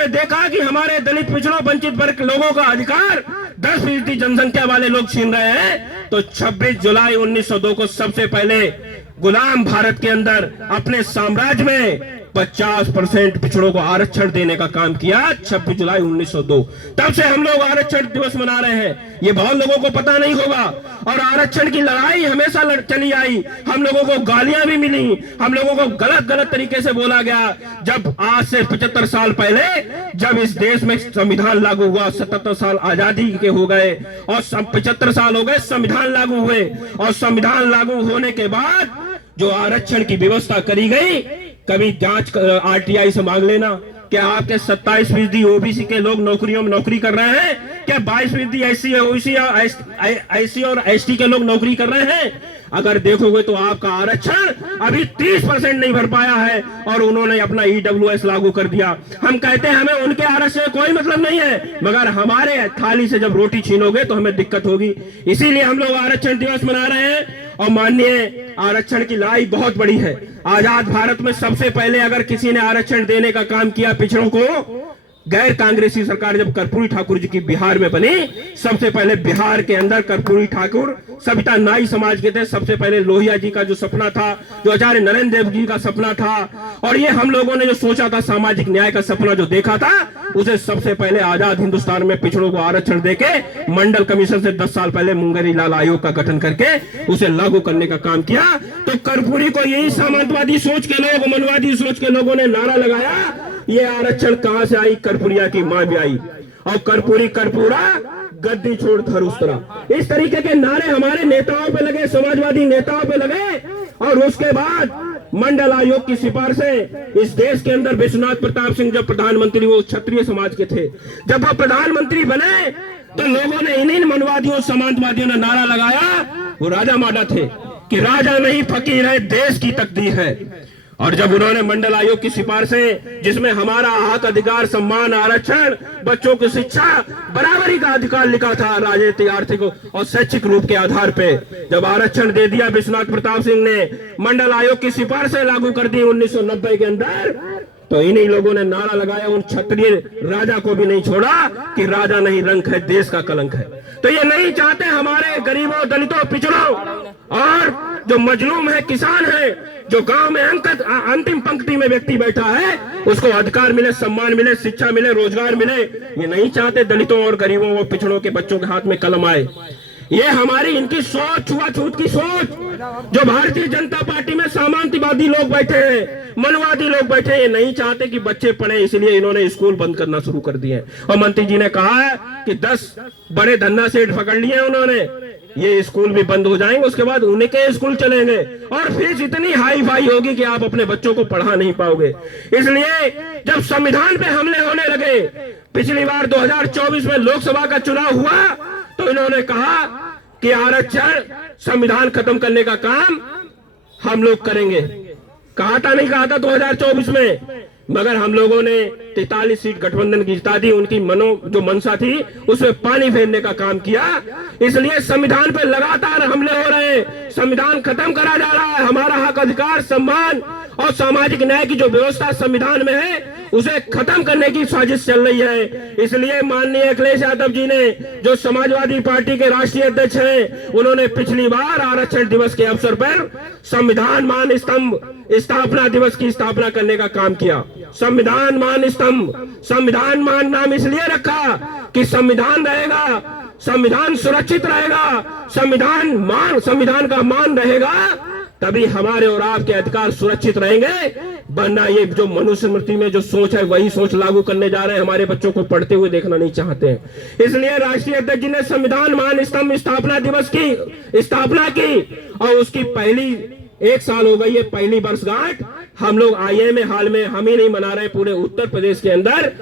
उन्होंने देखा कि हमारे दलित पिछड़ों वंचित वर्ग लोगों का अधिकार 10% जनसंख्या वाले लोग छीन रहे हैं, तो 26 जुलाई 1902 को सबसे पहले गुलाम भारत के अंदर अपने साम्राज्य में 50% पिछड़ों को आरक्षण देने का काम किया 26 जुलाई 1902। तब से हम लोग आरक्षण दिवस मना रहे हैं। ये बहुत लोगों को पता नहीं होगा। और आरक्षण की लड़ाई हमेशा चली आई। हम लोगों को गालियां भी मिली, हम लोगों को गलत गलत तरीके से बोला गया। जब आज से 75 साल पहले जब इस देश में संविधान लागू हुआ, 77 साल आजादी के हो गए और 75 साल हो गए संविधान लागू हुए, और संविधान लागू होने के बाद जो आरक्षण की व्यवस्था करी गई, कभी जांच आरटीआई से मांग लेना, क्या आपके 27% ओबीसी के लोग नौकरियों में नौकरी कर रहे हैं? क्या 22% एससी ओबीसी एससी और एसटी के लोग नौकरी कर रहे हैं? अगर देखोगे तो आपका आरक्षण अभी 30% नहीं भर पाया है, और उन्होंने अपना ईडब्ल्यूएस लागू कर दिया। हम कहते हैं हमें उनके आरक्षण से कोई मतलब नहीं है, मगर हमारे थाली से जब रोटी छीनोगे तो हमें दिक्कत होगी। इसीलिए हम लोग आरक्षण दिवस मना रहे हैं। और माननीय, आरक्षण की लड़ाई बहुत बड़ी है। आजाद भारत में सबसे पहले अगर किसी ने आरक्षण देने का काम किया पिछड़ों को, गैर कांग्रेसी सरकार जब कर्पूरी ठाकुर जी की बिहार में बनी, सबसे पहले बिहार के अंदर कर्पूरी ठाकुर सविता नाई समाज के थे। सबसे पहले लोहिया जी का जो सपना था, जो आचार्य नरेंद्र देव जी का सपना था, और ये हम लोगों ने जो सोचा था, सामाजिक न्याय का सपना जो देखा था, उसे सबसे पहले आजाद हिंदुस्तान में पिछड़ों को आरक्षण देके मंडल कमीशन से 10 साल पहले मुंगेरी लाल आयोग का गठन करके उसे लागू करने का काम किया। तो कर्पूरी को यही सामंतवादी सोच के लोग, मनवादी सोच के लोगों ने नारा लगाया। ये आरक्षण कहां से आई? कर्पूरिया की मां भी आई। और कर्पूरी कर्पूरा गद्दी छोड़ धरुस्तरा, इस तरीके के नारे हमारे नेताओं पे लगे, समाजवादी नेताओं पे लगे। और उसके बाद मंडल आयोग की सिफारिशें, इस देश के अंदर विश्वनाथ प्रताप सिंह जब प्रधानमंत्री, वो क्षत्रिय समाज के थे, जब वो प्रधानमंत्री बने तो लोगों ने, इन्हीं मनवादियों समाजवादियों ने नारा लगाया, वो राजा माडा थे कि राजा नहीं फकीर है, देश की तकदीर है। और जब उन्होंने मंडल आयोग की सिफारिशें, जिसमें हमारा हक, अधिकार, सम्मान, आरक्षण, बच्चों की शिक्षा, बराबरी का अधिकार लिखा था, राजनीतिक, आर्थिक और शैक्षिक रूप के आधार पे जब आरक्षण दे दिया विश्वनाथ प्रताप सिंह ने, मंडल आयोग की सिफारिशें लागू कर दी 1990 के अंदर, तो इन्हीं लोगों ने नारा लगाया, उन क्षत्रिय राजा को भी नहीं छोड़ा कि राजा नहीं रंक है, देश का कलंक है। तो ये नहीं चाहते हमारे गरीबों, दलितों, पिछड़ों और जो मजलूम है, किसान है, जो गांव में अंतिम पंक्ति में व्यक्ति बैठा है, उसको अधिकार मिले, सम्मान मिले, शिक्षा मिले, रोजगार मिले। ये नहीं चाहते दलितों और गरीबों और पिछड़ों के बच्चों के हाथ में कलम आए। ये हमारी इनकी सोच, छुआछूत की सोच, जो भारतीय जनता पार्टी में सामंतवादी लोग बैठे हैं, मनवादी लोग बैठे हैं, ये नहीं चाहते कि बच्चे पढ़े, इसलिए इन्होंने स्कूल बंद करना शुरू कर दिए। और मंत्री जी ने कहा है कि 10 बड़े धन्ना सेठ पकड़ लिए उन्होंने, ये स्कूल भी बंद हो जाएंगे, उसके बाद उन्हीं के स्कूल चलेंगे, और फीस इतनी हाई फाई होगी कि आप अपने बच्चों को पढ़ा नहीं पाओगे। इसलिए जब संविधान पे हमले होने लगे, पिछली बार 2024 में लोकसभा का चुनाव हुआ, तो इन्होंने कहा कि आरक्षण, संविधान खत्म करने का काम हम लोग करेंगे। कहा था नहीं कहा था 2024 में, मगर हम लोगों ने 43 सीट गठबंधन की जिता दी। उनकी जो मनसा थी उसमें पानी फेरने का काम किया। इसलिए संविधान पे लगातार हमले हो रहे हैं, संविधान खत्म करा जा रहा है। हमारा हक, अधिकार, सम्मान और सामाजिक न्याय की जो व्यवस्था संविधान में है, उसे खत्म करने की साजिश चल रही है। इसलिए माननीय अखिलेश यादव जी ने, जो समाजवादी पार्टी के राष्ट्रीय अध्यक्ष हैं, उन्होंने पिछली बार आरक्षण दिवस के अवसर पर संविधान मान स्तंभ स्थापना दिवस की स्थापना करने का काम किया। संविधान मान स्तंभ, संविधान मान नाम इसलिए रखा कि संविधान रहेगा, संविधान सुरक्षित रहेगा, संविधान का मान रहेगा, तभी हमारे और आपके अधिकार सुरक्षित रहेंगे। वरना ये जो मनुस्मृति में जो सोच है, वही सोच लागू करने जा रहे हैं, हमारे बच्चों को पढ़ते हुए देखना नहीं चाहते हैं। इसलिए राष्ट्रीय अध्यक्ष जी ने संविधान मान स्तंभ स्थापना दिवस की स्थापना की, और उसकी पहली 1 साल हो गई है, पहली वर्षगांठ हम लोग IIM हाल में हम ही नहीं मना रहे, पूरे उत्तर प्रदेश के अंदर